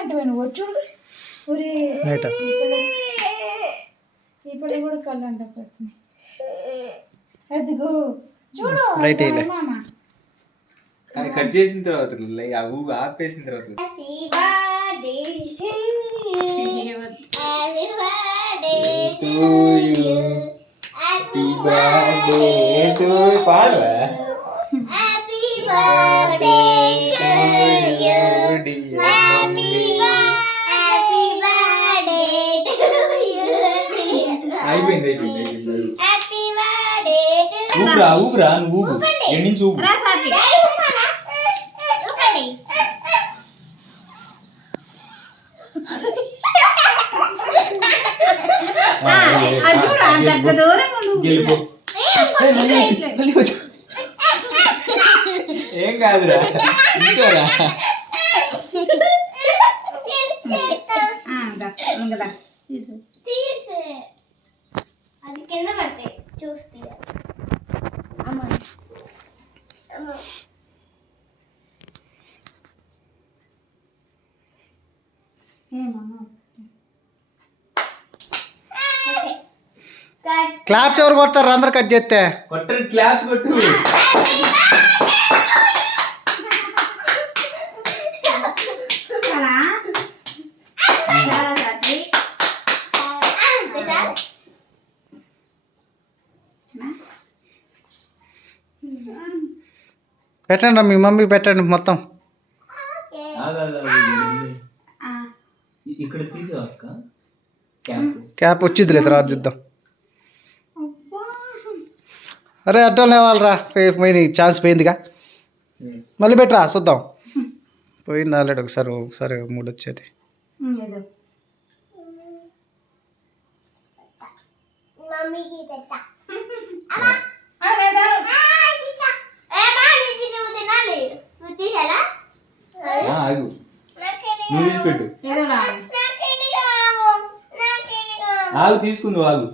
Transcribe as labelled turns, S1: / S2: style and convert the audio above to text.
S1: అంటే నువ్వు చూడు. ఈ పిల్ల కూడా కళ్ళు అదిగో చూడు. మామ
S2: అది కట్ చేసిన తర్వాత ఊ ఆపేసిన తర్వాత happy birthday happy
S3: birthday to you
S2: ఊపిరా ఊపిరా నువ్వు ఊపు. ఎండి నుంచి ఊపు? గెలుపు. ఏం కాదురా. కూర్చోరా.
S1: తీసు.
S3: కింద పడతాయి చూస్తే అమ్మ అమ్మ
S1: ఏమమ్మా
S3: ఓకే కట్
S4: క్లాప్స్ ఎవరు కొడతారు అందరు కట్ చేస్తే
S2: కొట్టరు క్లాప్స్ కొట్టు
S4: పెట్టండి రా, మీ మమ్మీ పెట్టండి మొత్తం.
S2: ఇక్కడ క్యాప్
S4: క్యాప్ వచ్చింది తర్వాత చూద్దాం. అరే అడ్డం లేవాలరా. పోయిన ఛాన్స్ పోయిందిగా. మళ్ళీ పెట్టరా చూద్దాం. పోయింది ఆల్రెడీ ఒకసారి ఒకసారి మూడు వచ్చేది.
S3: మమ్మీకి పెట్టా.
S2: ఆగు. నువ్వు
S1: తీసిపెట్టు.
S2: ఆగు తీసుకుందు ఆగు.